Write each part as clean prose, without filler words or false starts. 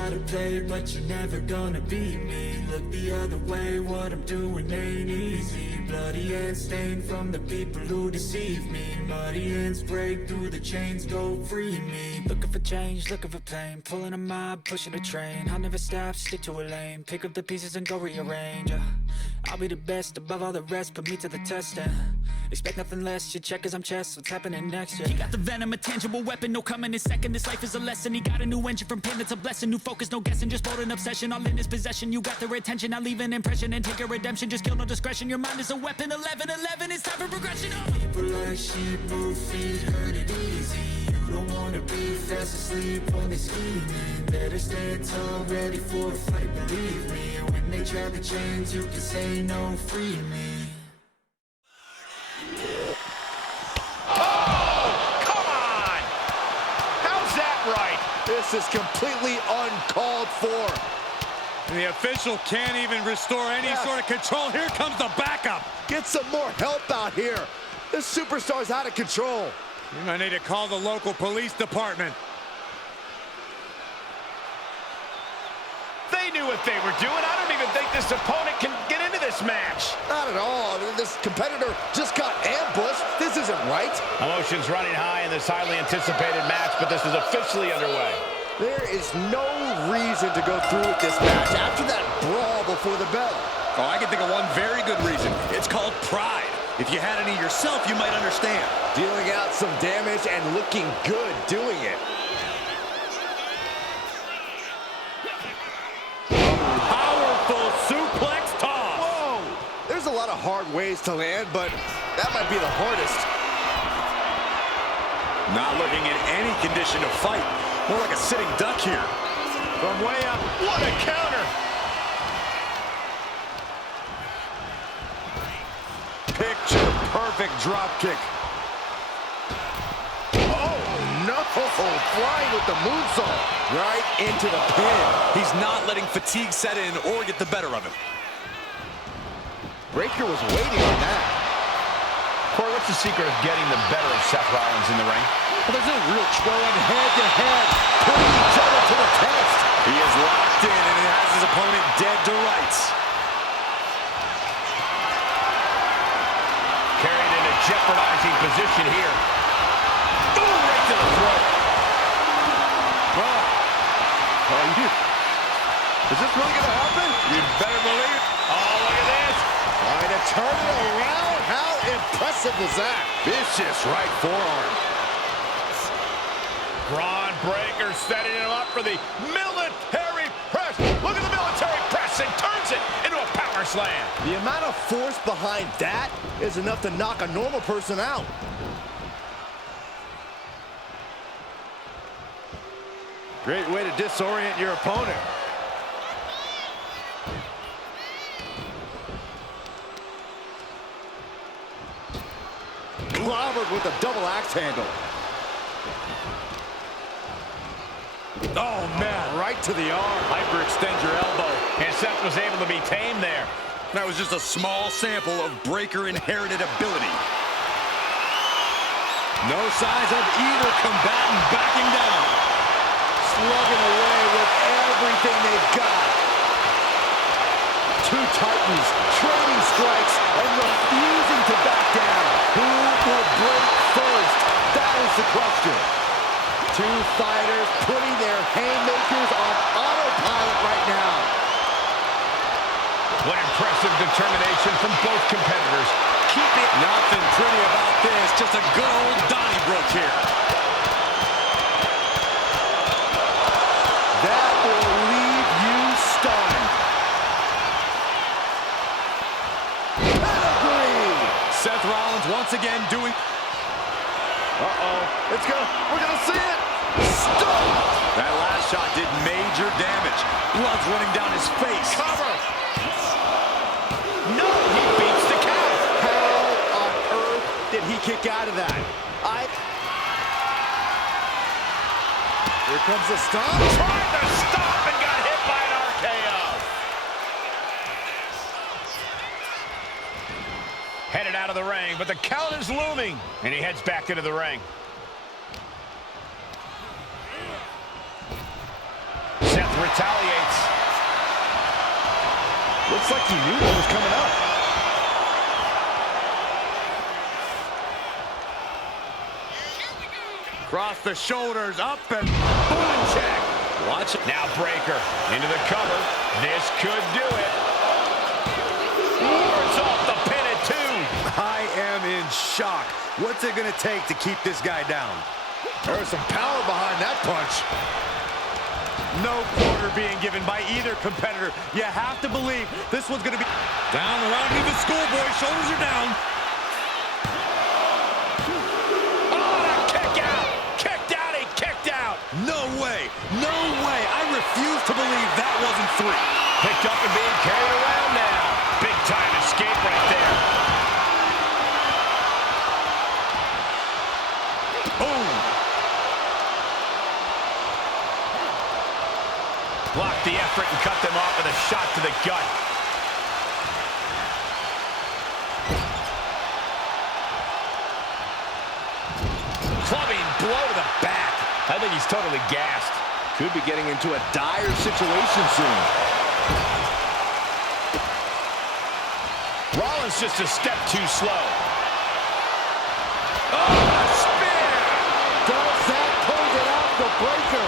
gotta play, but you're never gonna beat me. Look the other way, what I'm doing ain't easy. Bloody hands stained from the people who deceive me. Muddy hands break through the chains, go free me. Looking for change, looking for pain, pulling a mob, pushing a train. I'll never stop, stick to a lane, pick up the pieces and go rearrange. I'll be the best above all the rest, put me to the test and expect nothing less. You check as I'm chess, what's happening next? Yeah. He got the venom, a tangible weapon, no coming in second. This life is a lesson. He got a new engine from pain, it's a blessing. New focus, no guessing, just bold and obsession. All in his possession, you got their attention. I leave an impression and take a redemption. Just kill, no discretion. Your mind is a weapon. 11-11, it's time for progression. People like sheep move feet, hurt it easy. You don't wanna be fast asleep when they scheming. Better stand tall, ready for a fight, believe me. When they try the chains, you can say no, free me. This is completely uncalled for. And the official can't even restore any sort of control. Here comes the backup. Get some more help out here. This superstar's out of control. You might need to call the local police department. They knew what they were doing. I don't even think this opponent can get into this match. Not at all. I mean, this competitor just got ambushed. This isn't right. Emotions running high in this highly anticipated match, but this is officially underway. There is no reason to go through with this match after that brawl before the bell. Oh, I can think of one very good reason. It's called pride. If you had any yourself, you might understand. Dealing out some damage and looking good doing it. Powerful suplex toss. Whoa! There's a lot of hard ways to land, but that might be the hardest. Not looking in any condition to fight. More like a sitting duck here. From way up, what a counter! Picture perfect drop kick. Oh, no! Flying with the moonsault. Right into the pin. He's not letting fatigue set in or get the better of him. Breaker was waiting on that. Corey, what's the secret of getting the better of Seth Rollins in the ring? Well, there's no real going head-to-head, putting each other to the test. He is locked in and has his opponent dead to rights. Carried in a jeopardizing position here. Ooh, right to the throat. Is this really going to happen? You better believe it. Oh, look at this. Trying to turn it around. How impressive was that? Vicious right forearm. Braun Breaker setting him up for the military press. Look at the military press and turns it into a power slam. The amount of force behind that is enough to knock a normal person out. Great way to disorient your opponent. Clobbered with a double axe handle. Oh, man. Right to the arm. Hyperextend your elbow. And Seth was able to be tamed there. That was just a small sample of Breaker inherited ability. No signs of either combatant backing down. Slugging away with everything they've got. Two titans trading strikes and refusing to back down. Who will break first? That is the question. Two fighters putting their haymakers on autopilot right now. What impressive determination from both competitors. Keep it. Nothing pretty about this. Just a good old Donnybrook here. That will leave you stunned. Pedigree! Seth Rollins once again doing... We're gonna see it. Stop! That last shot did major damage. Blood's running down his face. Cover. No, he beats the count. How on earth did he kick out of that? Here comes the stop. Tried to stop and got hit by an RKO. Headed out of the ring, but the count is looming. And he heads back into the ring. Seth retaliates. Looks like he knew what was coming up. Cross the shoulders, up and Boom check. watch it. Now Breaker into the cover. This could do it. Wards off the pin at 2. I am in shock. What's it going to take to keep this guy down? There's some power behind that punch. No quarter being given by either competitor. You have to believe this one's going to be down around to the schoolboy. Shoulders are down. Oh, a kick out. Kicked out. He kicked out. No way. No way. I refuse to believe that wasn't 3. Picked up and being carried around now. Big time escape right there. Boom. Blocked the effort and cut them off with a shot to the gut. Clubbing blow to the back. I think he's totally gassed. Could be getting into a dire situation soon. Rollins just a step too slow. Oh, a spear! Does that close it out for Breaker?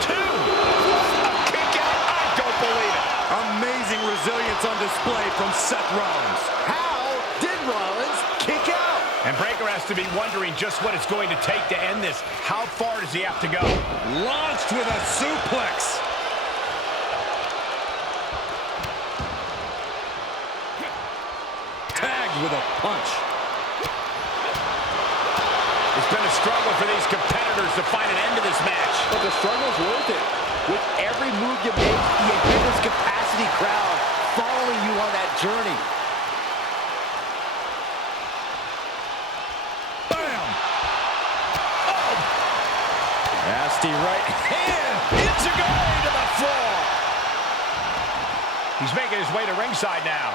2. A kick out. I don't believe it. Amazing resilience on display from Seth Rollins. How did Rollins kick out? And Breaker has to be wondering just what it's going to take to end this. How far does he have to go? Launched with a suplex. Tagged with a punch. It's been a struggle for these competitors to find an end to this match. But the struggle's worth it. With every move you make, you get this capacity crowd following you on that journey. Bam! Nasty right hand. Enziguri to the floor. He's making his way to ringside now.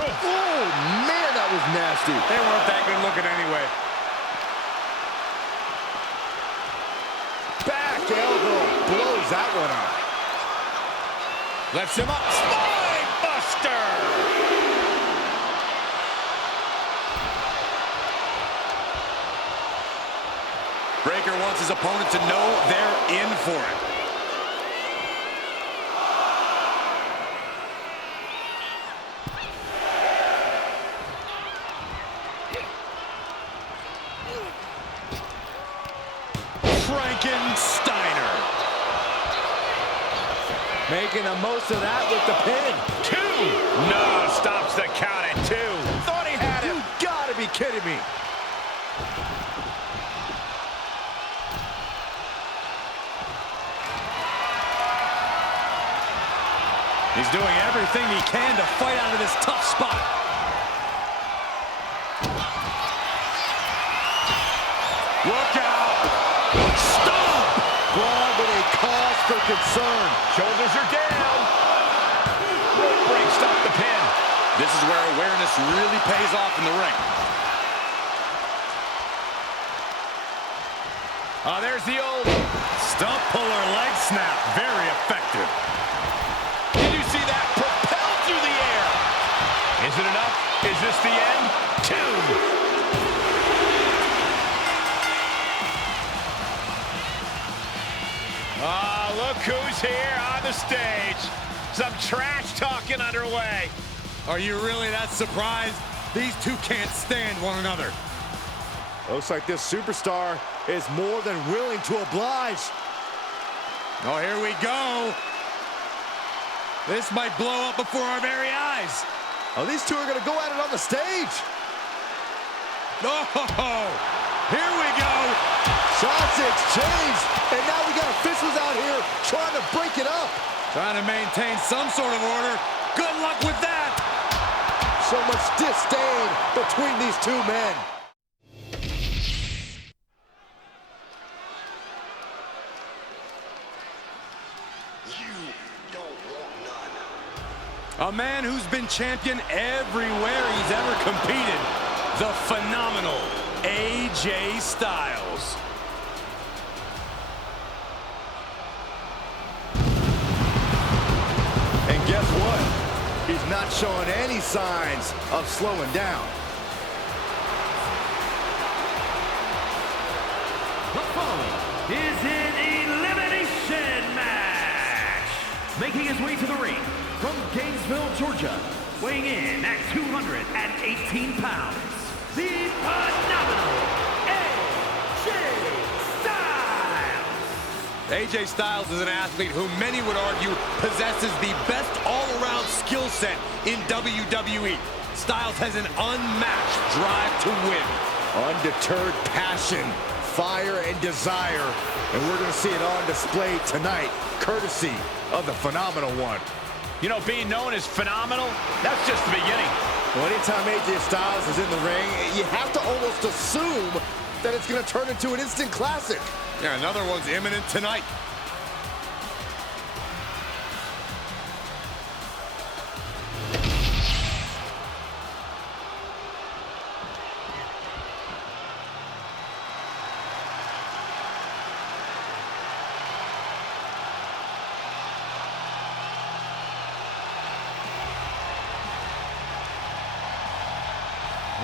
Oh, man, that was nasty. They weren't that good looking anyway. Back elbow blows that one up. Lifts him up. Spine buster. Breaker wants his opponent to know they're in for it. Frankensteiner. Making the most of that with the pin. 2. No, stops the count at 2. Thought he had him. You gotta be kidding me. He's doing everything he can to fight out of this tough spot. Look out. Stop! Brawl with a cause for concern. Shoulders are down. Rope break, stop the pin. This is where awareness really pays off in the ring. Oh, there's the old Stump puller leg snap. Very effective. Did you see that? Propelled through the air. Is it enough? Is this the end? 2. Ah, look who's here on the stage. Some trash talking underway. Are you really that surprised? These two can't stand one another. Looks like this superstar is more than willing to oblige. Oh, here we go. This might blow up before our very eyes. Oh, these two are going to go at it on the stage. Oh, here we go. Shots exchanged, and now we got officials out here trying to break it up. Trying to maintain some sort of order. Good luck with that. So much disdain between these two men. A man who's been champion everywhere he's ever competed. the phenomenal AJ Styles. And guess what? He's not showing any signs of slowing down. The following is an elimination match. Making his way to the ring from Gainesville, Georgia, weighing in at 218 pounds, the phenomenal AJ Styles. AJ Styles is an athlete who many would argue possesses the best all-around skill set in WWE. Styles has an unmatched drive to win. Undeterred passion, fire, and desire. And we're going to see it on display tonight, courtesy of the Phenomenal One. You know, being known as phenomenal, that's just the beginning. Well, anytime AJ Styles is in the ring, you have to almost assume that it's going to turn into an instant classic. Yeah, another one's imminent tonight.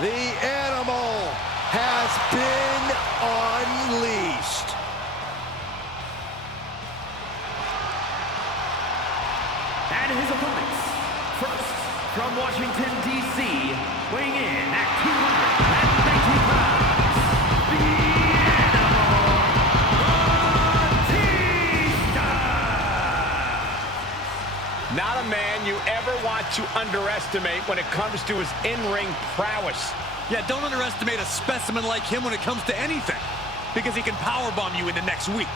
The animal has been unleashed. And his opponents, first from Washington, D.C., weighing in at 290 pounds, the Animal, Batista! Not a man you ever want to underestimate when it comes to his in-ring prowess. Yeah, don't underestimate a specimen like him when it comes to anything, because he can powerbomb you in the next week.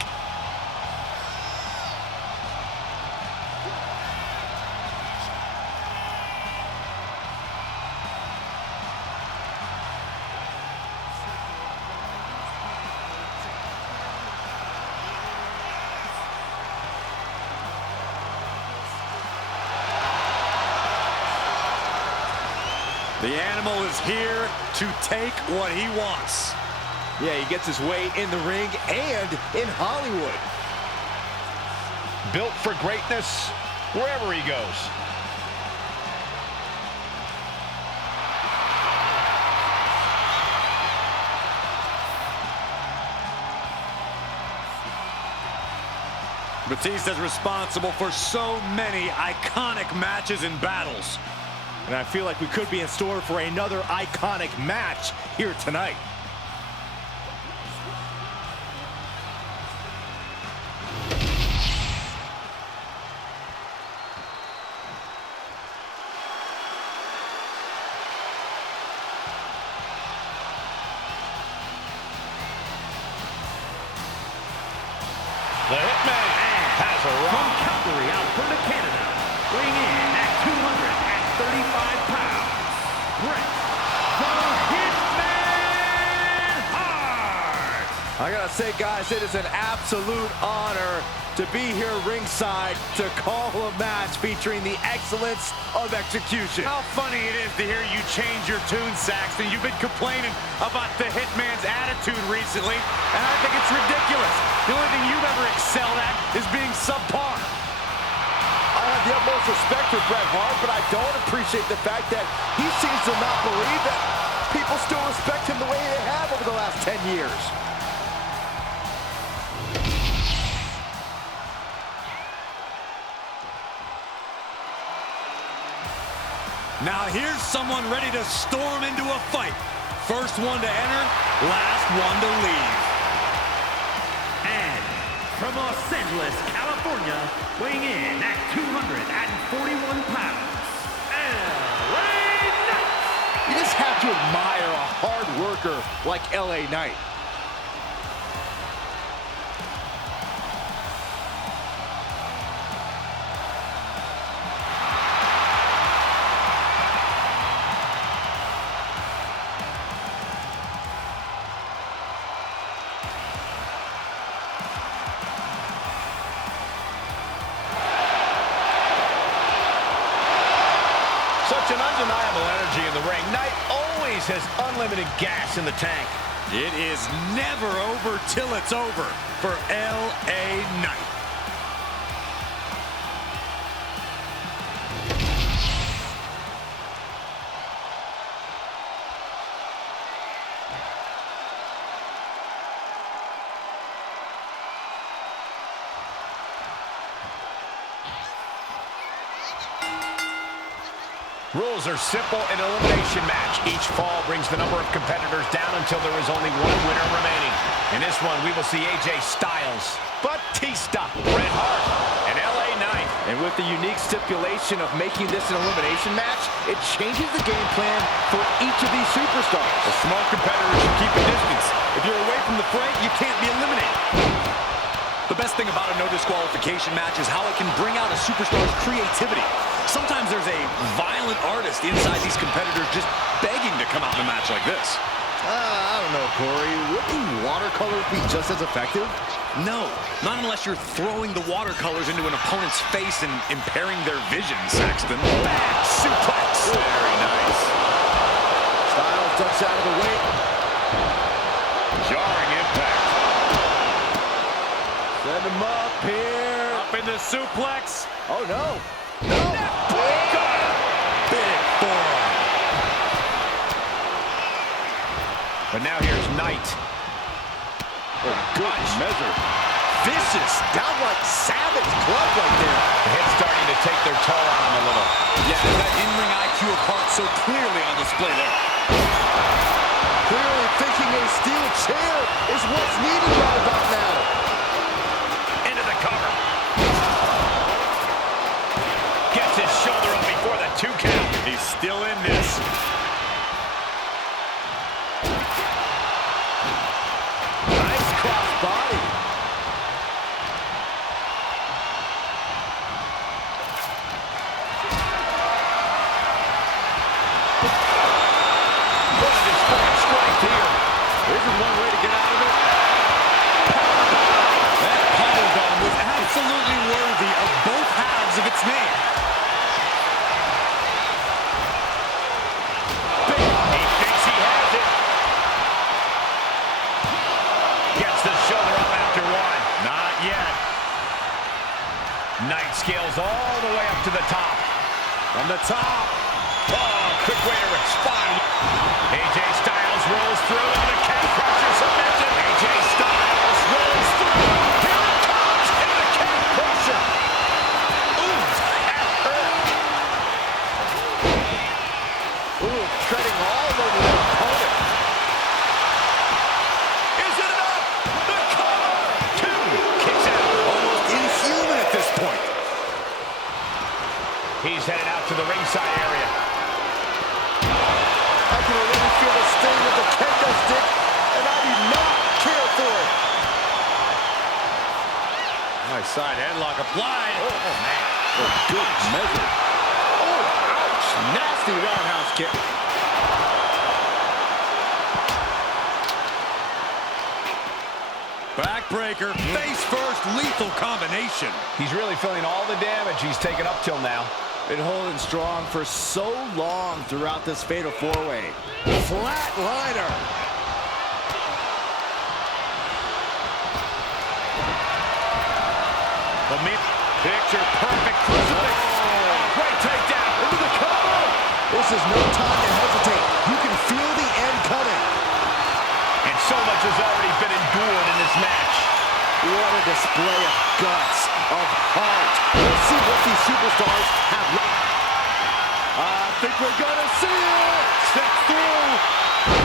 The Animal is here to take what he wants. Yeah, he gets his way in the ring and in Hollywood. Built for greatness wherever he goes. Batista's responsible for so many iconic matches and battles. And I feel like we could be in store for another iconic match here tonight. The Hitman has arrived. From Calgary, Alberta, Canada, weighing in at 235 pounds, Bret the Hitman Hart. I gotta say, guys, it is an absolute honor to be here ringside to call a match featuring the excellence of execution. How funny it is to hear you change your tune, Saxton. You've been complaining about the Hitman's attitude recently, and I think it's ridiculous. The only thing you've ever excelled at is being subpar. I have the utmost respect for Bret Hart, but I don't appreciate the fact that he seems to not believe that people still respect him the way they have over the last 10 years. Now here's someone ready to storm into a fight. First one to enter, last one to leave. And from Los Angeles, California, weighing in at 241 pounds, LA Knight. You just have to admire a hard worker like LA Knight. Such an undeniable energy in the ring. Knight always always has unlimited gas in the tank. It is never over till it's over for LA Knight. Rules are simple in an elimination match. Each fall brings the number of competitors down until there is only one winner remaining. In this one, we will see AJ Styles, Batista, Bret Hart, and LA Knight. And with the unique stipulation of making this an elimination match, it changes the game plan for each of these superstars. The smart competitors should keep a distance. If you're away from the fray, you can't be eliminated. The best thing about a no disqualification match is how it can bring out a superstar's creativity. Sometimes there's a violent artist inside these competitors just begging to come out in a match like this. I don't know, Corey. Wouldn't watercolors be just as effective? No, not unless you're throwing the watercolors into an opponent's face and impairing their vision, Saxton. Back suplex. Very nice. Styles ducks out of the way. Jarring impact. Send him up here. Up in the suplex. Oh, no. Big forearm. But now here's Knight. Good measure. Vicious, downright savage club right there. The hit's starting to take their toll on him a little. Yeah, that in-ring IQ of Hart so clearly on display there. Clearly thinking a steel chair is what's needed right about now. Into the cover. Gets his shoulder up before the 2 count. He's still in this. Nice cross body. What a display of strength here. This is one way to get out of it. That powerbomb was absolutely worthy of both halves of its name. He thinks he has it. Gets the shoulder up after 1. Not yet. Knight scales all the way up to the top. From the top. Oh, quick way to respond. AJ Styles rolls through into the calf crusher submission. AJ Styles rolls through. Here it comes into the calf crusher. Ooh, that hurt. Ooh, treading all over their opponent. Is it enough? The cover. 2. Kicks out. Almost inhuman at this point. He's headed out to the ringside area. I can already feel the sting of the kendo stick, and I do not care for it. Nice side headlock applied. Oh, man. Good measure. Oh, ouch. Nasty roundhouse kick. Backbreaker, face first, lethal combination. He's really feeling all the damage he's taken up till now. Been holding strong for so long throughout this fatal 4-way. Flatliner. The picture perfect crucifix. Oh, great takedown into the cover. This is no time to hesitate. You can feel the end coming. And so much has already been endured in this match. What a display of guts, of heart. Let's see what these superstars have. I think we're gonna see it. Step through.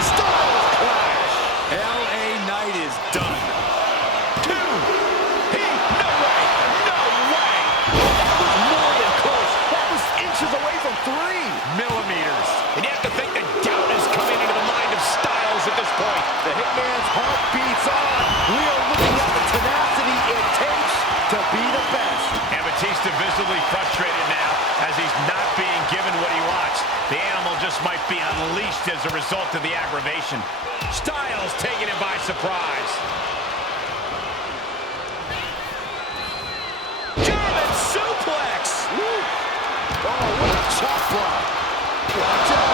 Styles clash. LA Knight is done. 2. No way. No way. That was more than close. That was inches away from 3 millimeters. And you have to think that doubt is coming into the mind of Styles at this point. The Hitman's heart beats on. We are looking at the tenacity it takes to be the best. And Batista visibly frustrated now as he's not being given what he wants. The animal just might be unleashed as a result of the aggravation. Styles taking him by surprise. German suplex! Woo. Oh, what a chop block. Watch out.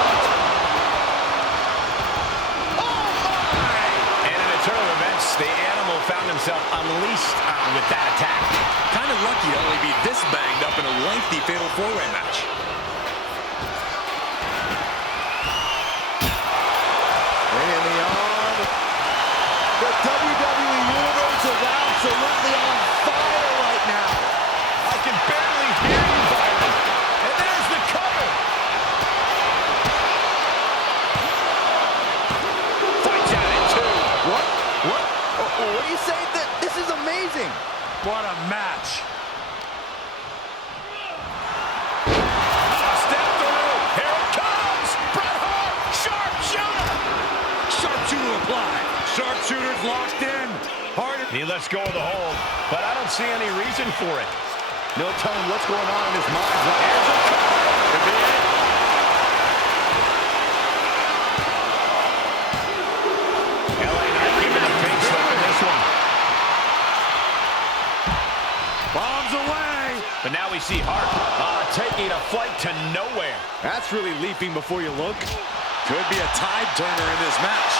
himself unleashed with that attack. Kind of lucky to only be this banged up in a lengthy fatal four-way match. In the arm. The WWE Universe is absolutely on fire right now. I can barely hear you, Byron. And there's the cover. Fights out at 2. What? What do you say? This is amazing. What a match. Step through. Here it comes. Bret Hart. Sharpshooter. Sharpshooter applied. Sharpshooter's locked in. Hard. He lets go of the hold, but I don't see any reason for it. No telling what's going on in his mind right now. Could be it. LA Knight giving a big slip in this one. Bombs away. But now we see Hart taking a flight to nowhere. That's really leaping before you look. Could be a tide turner in this match.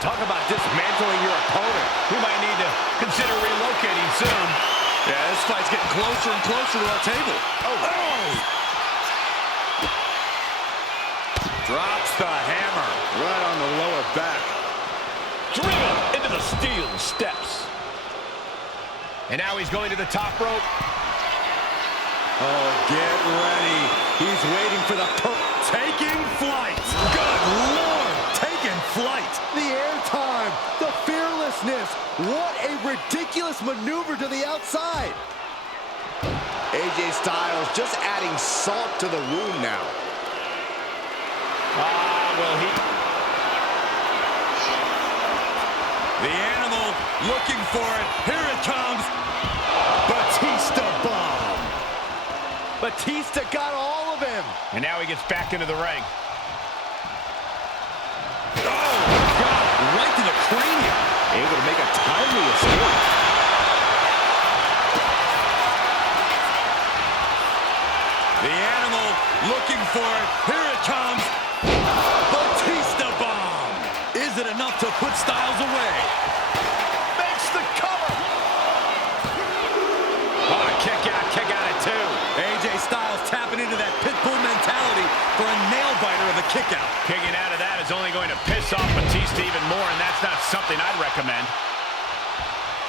Talk about dismantling your opponent. We might need to consider relocating soon. Yeah, this fight's getting closer and closer to our table. Drops the hammer. Right on the lower back. Driven into the steel steps. And now he's going to the top rope. Oh, get ready. He's waiting for the Taking flight. Good Lord, taking flight. The airtime, the fearlessness. What a ridiculous maneuver to the outside. AJ Styles just adding salt to the wound now. Will he? The animal looking for it. Here it comes. Batista bomb. Batista got all of him. And now he gets back into the ring. Oh, God, right to the cranium. Able to make a timely escape. The animal looking for it. Here it comes. Batista bomb. Is it enough to put Styles away? Makes the cover. Kick out at 2. AJ Styles tapping into that pitbull mentality for a nail-biter of a kick-out. Kicking out of that is only going to piss off Batista even more, and that's not something I'd recommend.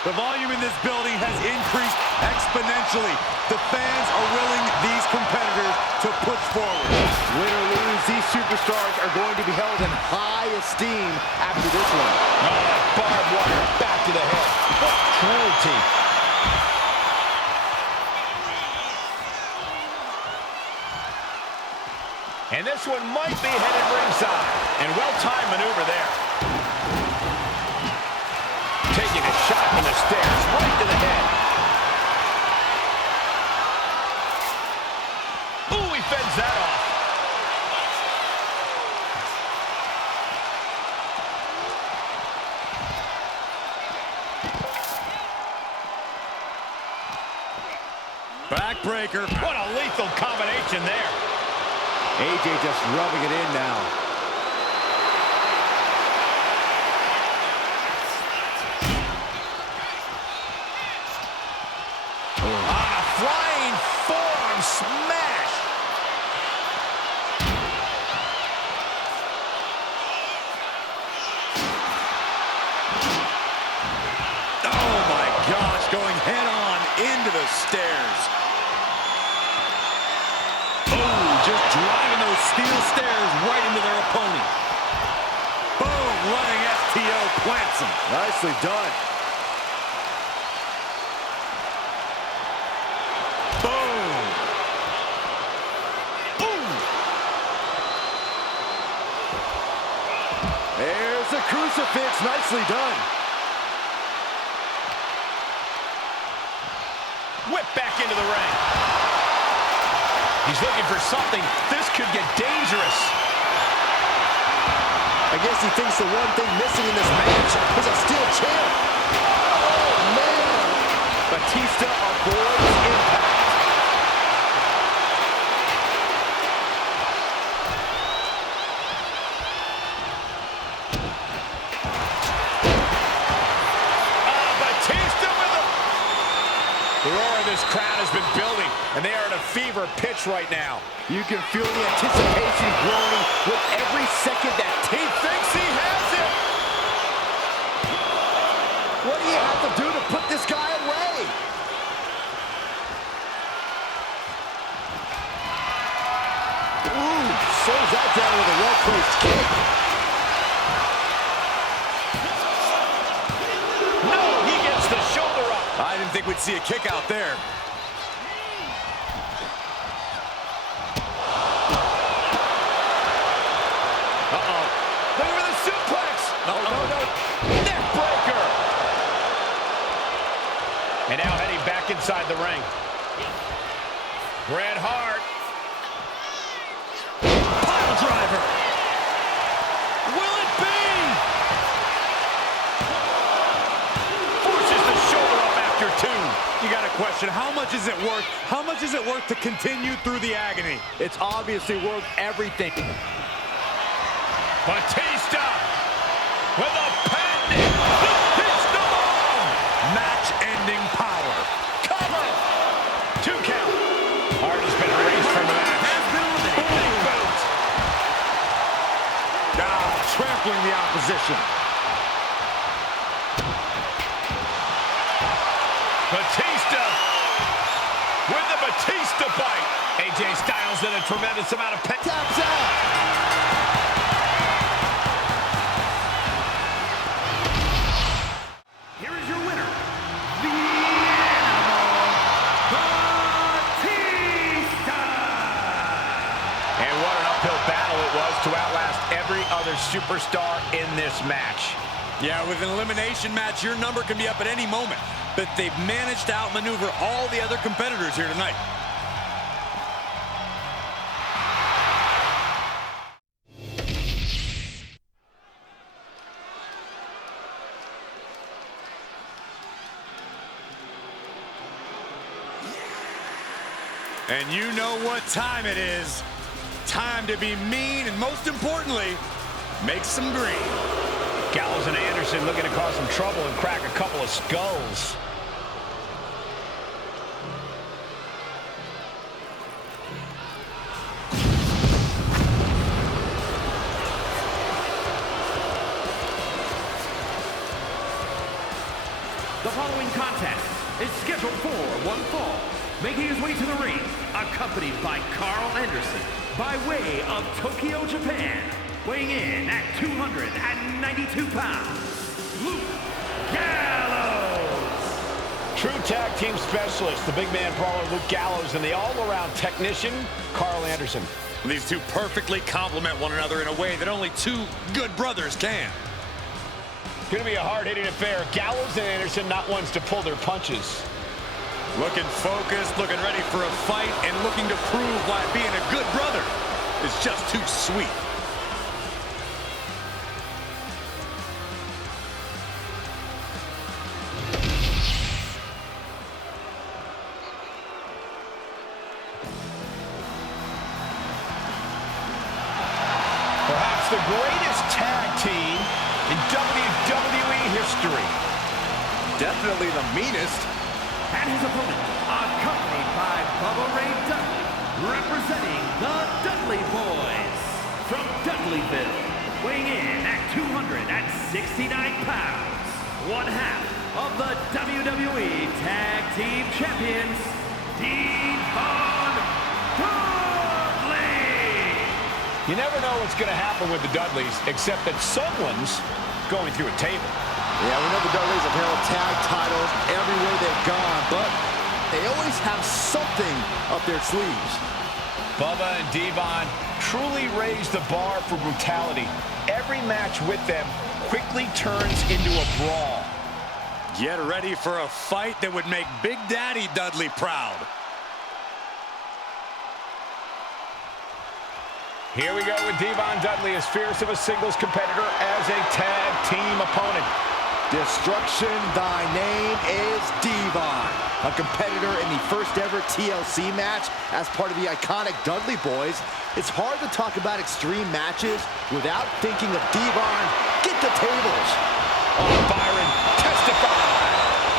The volume in this building has increased exponentially. The fans are willing these competitors to push forward. Win or lose, these superstars are going to be held in high esteem after this one. Oh, that barbed wire back to the head. What cruelty. And this one might be headed ringside. And well-timed maneuver there. Taking a shot from the stairs right to the head. Ooh, he fends that off. Backbreaker. What a lethal combination there. AJ just rubbing it in now. On a flying forearm smash. Oh, my gosh, going head-on into the stairs. Oh, just driving those steel stairs right into their opponent. Boom, running FTO plants him. Nicely done. Boom. Boom. There's the crucifix. Nicely done. Whip back into the ring. He's looking for something. This could get dangerous. I guess he thinks the one thing missing in this match is a steel chair. Oh, man. Batista avoids impact. been building, and they are at a fever pitch right now. You can feel the anticipation growing with every second that He thinks he has it. What do you have to do to put this guy away? Ooh, slows that down with a well-placed kick. No, he gets the shoulder up. I didn't think we'd see a kick out there. Uh-oh. Look for the suplex. No. Neck breaker. And now heading back inside the ring. Bret Hart. Pile driver. Will it be? Forces the shoulder up after two. You got to question, how much is it worth? How much is it worth to continue through the agony? It's obviously worth everything. Batista with a pending Batista bomb. Match-ending power. Cover. 2 count. Hart has been erased from the match. Big boot. Trampling the opposition. Batista with the Batista bite. AJ Styles did a tremendous amount of Taps out. Here is your winner, the Animal, Batista! And what an uphill battle it was to outlast every other superstar in this match. Yeah, with an elimination match, your number can be up at any moment. But they've managed to outmaneuver all the other competitors here tonight. And you know what time it is. Time to be mean and, most importantly, make some green. Gallows and Anderson looking to cause some trouble and crack a couple of skulls. The following contest is scheduled for one fall. Making his way to the ring, accompanied by Carl Anderson, by way of Tokyo, Japan. Weighing in at 292 pounds, Luke Gallows. True tag team specialist, the big man brawler Luke Gallows, and the all-around technician, Carl Anderson. These two perfectly complement one another in a way that only two good brothers can. Going to be a hard-hitting affair. Gallows and Anderson not ones to pull their punches. Looking focused, looking ready for a fight, and looking to prove why being a good brother is just too sweet. Perhaps the greatest tag team in WWE history. Definitely the meanest. And his opponent, accompanied by Bubba Ray Dudley, representing the Dudley Boys. From Dudleyville, weighing in at 269 pounds, one half of the WWE Tag Team Champions, Von Dudley. You never know what's going to happen with the Dudleys, except that someone's going through a table. Yeah, we know the Dudleys have held tag titles everywhere they've gone, but they always have something up their sleeves. Bubba and Devon truly raised the bar for brutality. Every match with them quickly turns into a brawl. Get ready for a fight that would make Big Daddy Dudley proud. Here we go with Devon Dudley, as fierce of a singles competitor as a tag team opponent. Destruction, thy name is Devon. A competitor in the first ever TLC match as part of the iconic Dudley Boys. It's hard to talk about extreme matches without thinking of Devon. Get the tables. Oh, Byron, testify.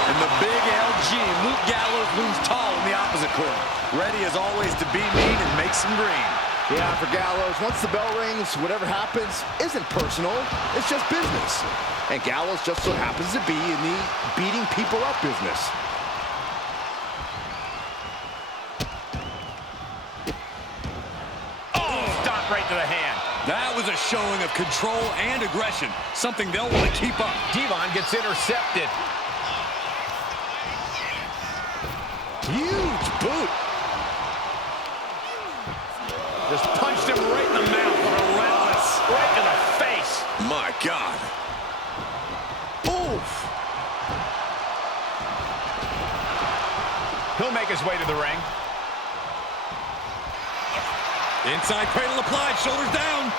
And the big L regime. Luke Gallows looms tall in the opposite corner. Ready as always to be mean and make some green. Yeah, for Gallows, once the bell rings, whatever happens isn't personal. It's just business. And Gallows just so happens to be in the beating people up business. Oh, stop right to the hand. That was a showing of control and aggression, something they'll want to keep up. Devon gets intercepted. Huge boot. Just punched him right in the mouth. Relentless. Right to the face. My God. Oof. He'll make his way to the ring. Inside cradle applied, shoulders down.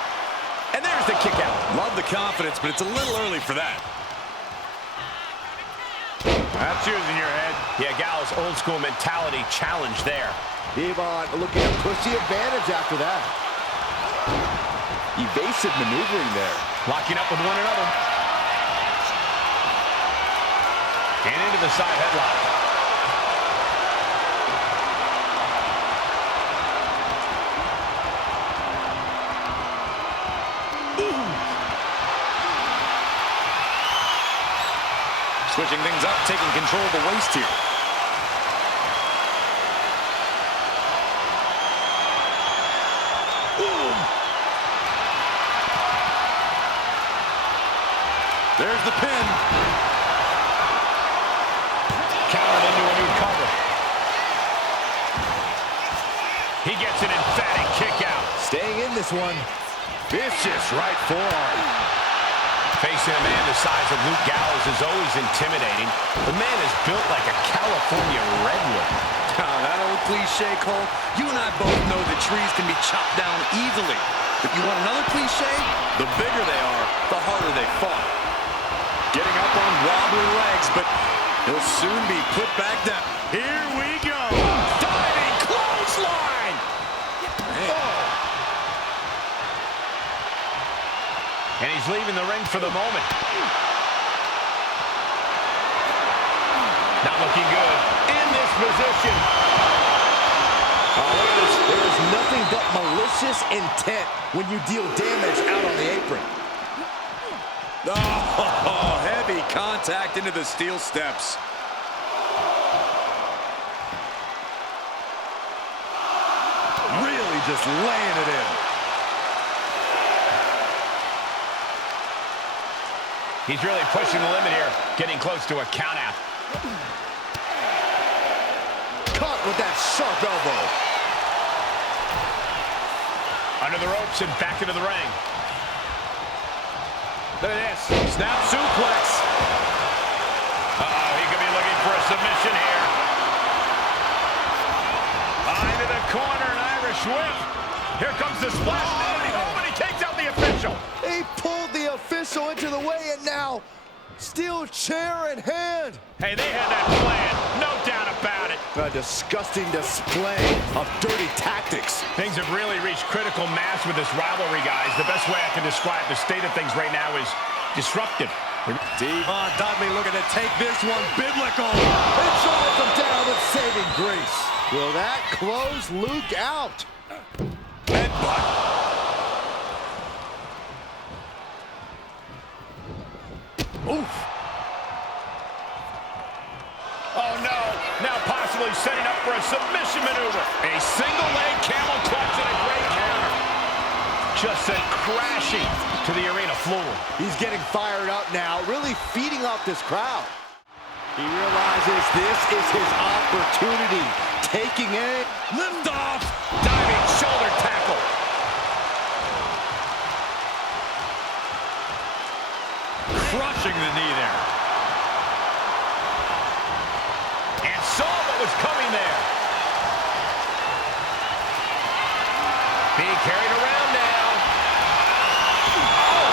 And there's the kick out. Love the confidence, but it's a little early for that. That's using your head. Yeah, Gallows' old school mentality challenged there. Devon looking to push the advantage after that. Evasive maneuvering there. Locking up with one another. And into the side headlock. Switching things up, taking control of the waist here. Ooh. There's the pin. Countered into a new cover. He gets an emphatic kick out. Staying in this one. Vicious right forearm. Facing a man the size of Luke Gallows is always intimidating. The man is built like a California redwood. That old cliche, Cole. You and I both know that trees can be chopped down easily. If you want another cliche, the bigger they are, the harder they fall. Getting up on wobbly legs, but he'll soon be put back down. Here we go. Diving clothesline. And he's leaving the ring for the moment. Not looking good in this position. Oh, look at this. There is nothing but malicious intent when you deal damage out on the apron. Oh, heavy contact into the steel steps. Really just laying it in. He's really pushing the limit here, getting close to a count out. Caught with that sharp elbow. Under the ropes and back into the ring. Look at this. Snap suplex. Uh-oh, he could be looking for a submission here. Into the corner, an Irish whip. Here comes the splash. Oh, and he takes out the official. He pulled the official into the way, and now steel chair in hand. Hey, they had that plan. No doubt about it. A disgusting display of dirty tactics. Things have really reached critical mass with this rivalry, guys. The best way I can describe the state of things right now is disruptive. Devon Dudley looking to take this one biblical. It drives him down with saving grace. Will that close Luke out? Headbutt. Oof. Oh, no. Now possibly setting up for a submission maneuver. A single leg camel clutch and a great counter. Just sent crashing to the arena floor. He's getting fired up now, really feeding off this crowd. He realizes this is his opportunity. Taking it. Lift off. Diving shoulder tackle. Crushing the knee there. And saw what was coming there. Being carried around now. Oh,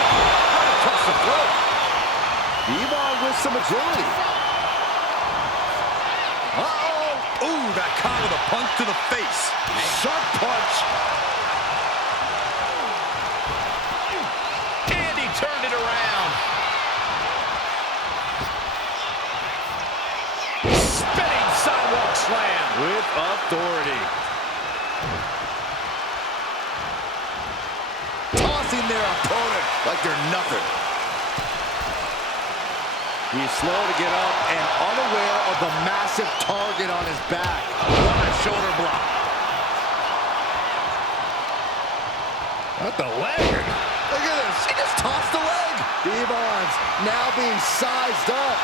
right across the throat. Devon with some agility. Uh-oh. Ooh, that caught with a punch to the face. Sharp punch. And he turned it around. Spit authority. Tossing their opponent like they're nothing. He's slow to get up and unaware of the massive target on his back. What a shoulder block. What the leg? Look at this. He just tossed the leg. Devon's now being sized up.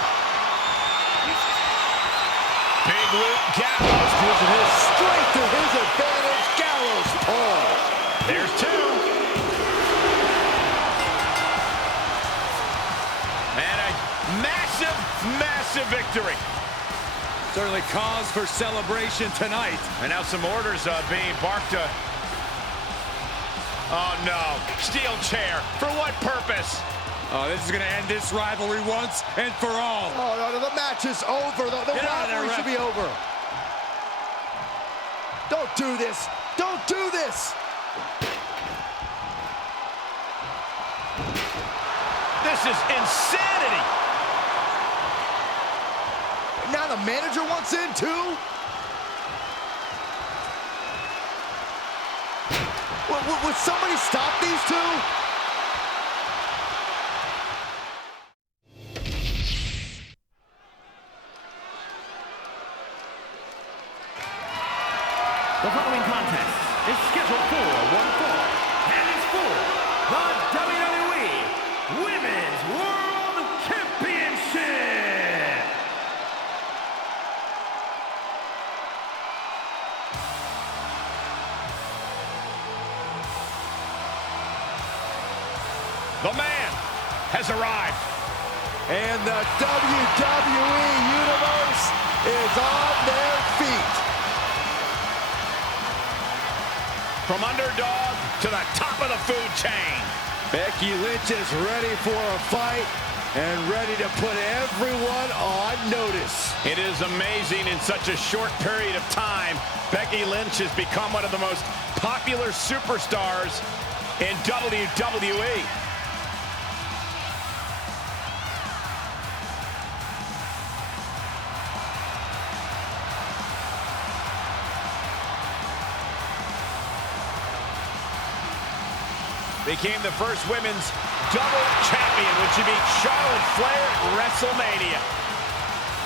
Big loop. Gallows Using his strength to his advantage. Gallows pull. There's two. And a massive, massive victory. Certainly cause for celebration tonight. And now some orders being barked. Oh, no. Steel chair. For what purpose? Oh, this is going to end this rivalry once and for all. Oh, no, the match is over. The Get out of there, rivalry ref. should be over. Don't do this. Don't do this. This is insanity. Now the manager wants in too? Would somebody stop these two? The following contest is scheduled for one fall, and it's for the WWE Women's World Championship. The man has arrived. And the WWE Universe is on their feet. From underdog to the top of the food chain. Becky Lynch is ready for a fight and ready to put everyone on notice. It is amazing in such a short period of time. Becky Lynch has become one of the most popular superstars in WWE. Became the first women's double champion when she beat Charlotte Flair at WrestleMania.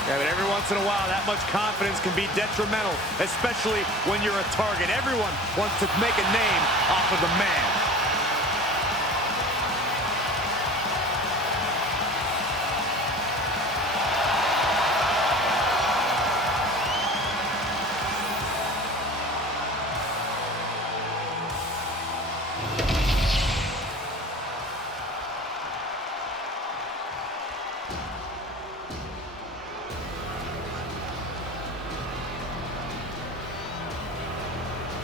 Yeah, but every once in a while, that much confidence can be detrimental, especially when you're a target. Everyone wants to make a name off of the man.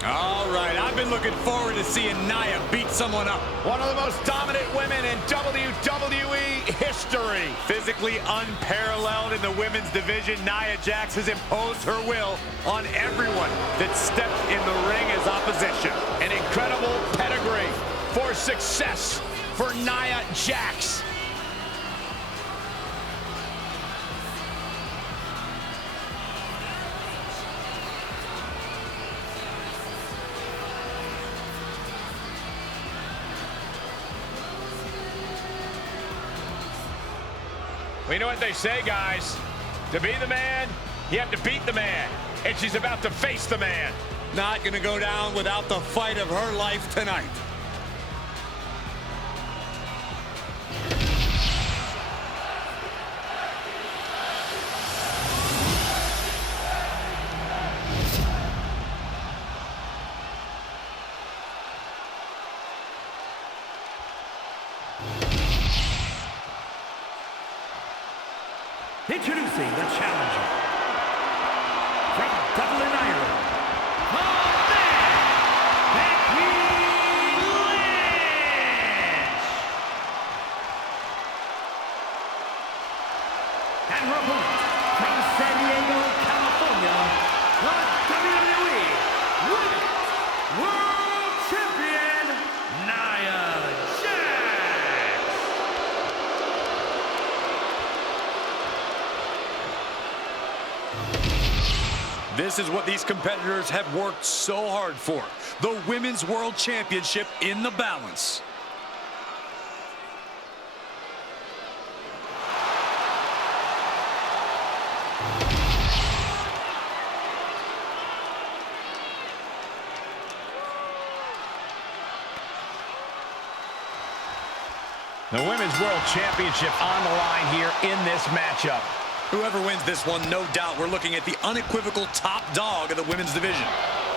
All right, I've been looking forward to seeing Nia beat someone up. One of the most dominant women in WWE history. Physically unparalleled in the women's division, Nia Jax has imposed her will on everyone that stepped in the ring as opposition. An incredible pedigree for success for Nia Jax. Well, you know what they say, guys. To be the man, you have to beat the man. And she's about to face the man. Not going to go down without the fight of her life tonight. Introducing the challenger from Dublin, Ireland, the man, Becky Lynch. And her opponent from San Diego, California, the WWE Women's World Champion, Nia Jax. This is what these competitors have worked so hard for. The Women's World Championship in the balance. The Women's World Championship on the line here in this matchup. Whoever wins this one, no doubt, we're looking at the unequivocal top dog of the women's division.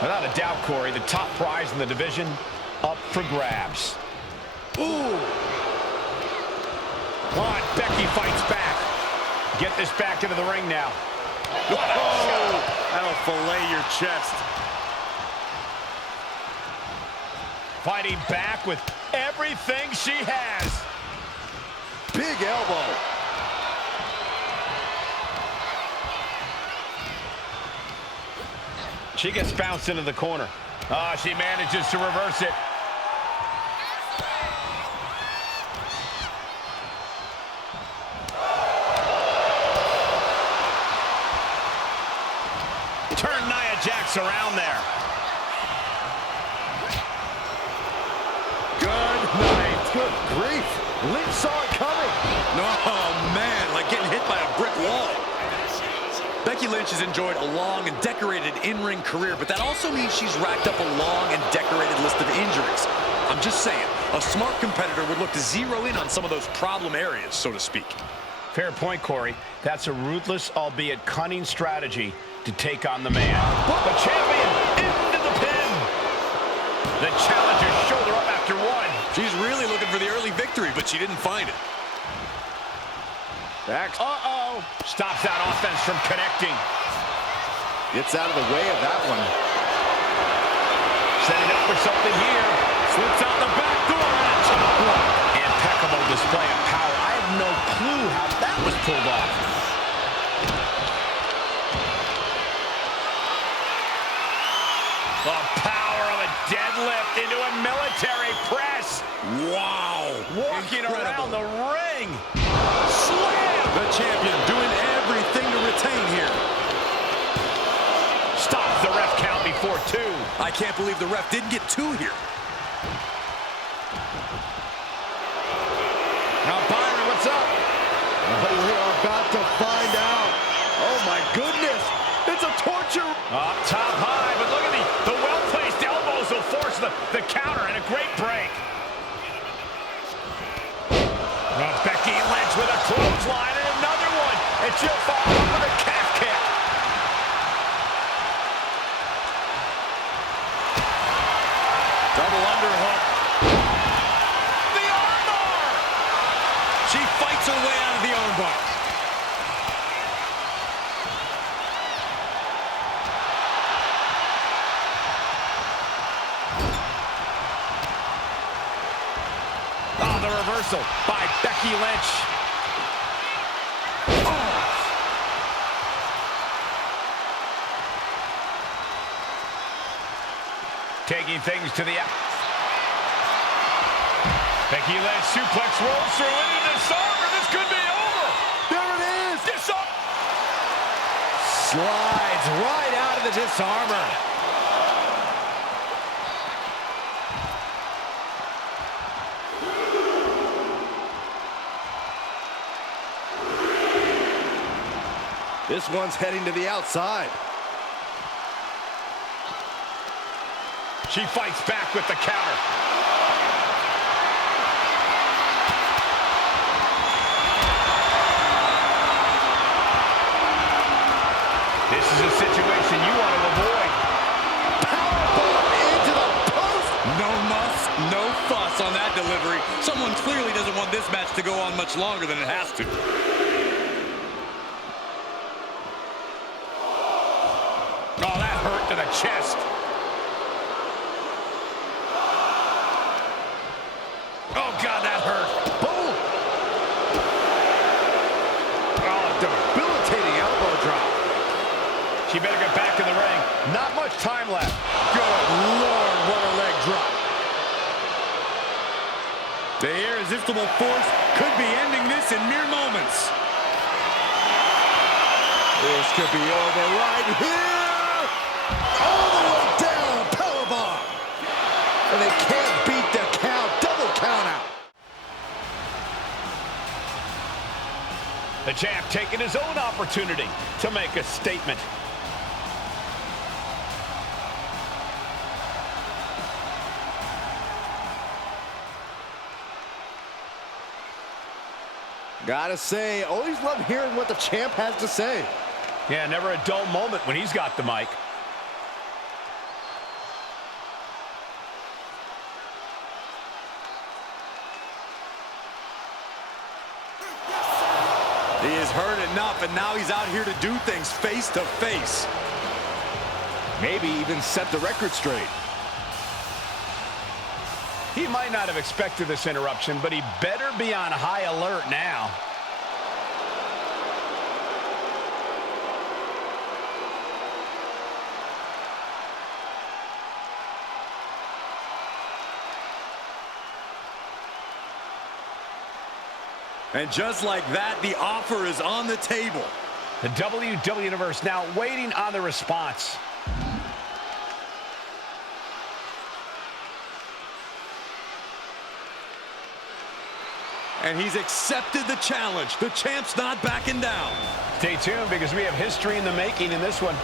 Without a doubt, Corey, the top prize in the division up for grabs. Ooh! Come on, Becky fights back. Get this back into the ring now. Oh, that'll fillet your chest. Fighting back with everything she has. Big elbow. She gets bounced into the corner. Oh, she manages to reverse it. Turn Nia Jax around there. Good night. Good grief. Lynch saw it coming. Oh, man, like getting hit by a brick wall. Becky Lynch has enjoyed a long and decorated in-ring career, but that also means she's racked up a long and decorated list of injuries. I'm just saying, a smart competitor would look to zero in on some of those problem areas, so to speak. Fair point, Corey. That's a ruthless, albeit cunning strategy to take on the man. The champion into the pin. The challenger shoulder up after one. She's really looking for the early victory, but she didn't find it. Back. Uh-oh. Stops that offense from connecting. Gets out of the way of that one. Setting up for something here. Slips out the back door and a top one. Impeccable display of power. I have no clue how that was pulled off. The power of a deadlift into a military press. Wow. Walking around the ring. Slam! The champion doing everything to retain here. Stops the ref count before two. I can't believe the ref didn't get two here. Now, Byron, what's up? We are about to find out. Oh, my goodness. It's a torture. Up top high, but look at the well-placed elbows will force the counter and a great break. Becky Lynch with a clothesline and another one. And she'll follow up with a calf kick. Double underhook. The armbar! She fights her way out of the armbar. Oh, the reversal by Becky Lynch. Taking things to the out. Becky Lynch suplex rolls through into the disarmer. This could be over. There it is. Disarm. Slides right out of the disarmor. This one's heading to the outside. She fights back with the counter. This is a situation you want to avoid. Powerbomb into the post. No muss, no fuss on that delivery. Someone clearly doesn't want this match to go on much longer than it has to. Oh, that hurt to the chest. Oh, God, that hurt. Boom. Oh, debilitating elbow drop. She better get back in the ring. Not much time left. Good Lord, what a leg drop. The irresistible force could be ending this in mere moments. This could be over right here. All the way down, powerbomb. And they can't beat the count, double count out. The champ taking his own opportunity to make a statement. Gotta say, always love hearing what the champ has to say. Yeah, never a dull moment when he's got the mic. He has heard enough, and now he's out here to do things face to face. Maybe even set the record straight. He might not have expected this interruption, but he better be on high alert now. And just like that, the offer is on the table. The WWE Universe now waiting on the response. And he's accepted the challenge. The champ's not backing down. Stay tuned because we have history in the making in this one.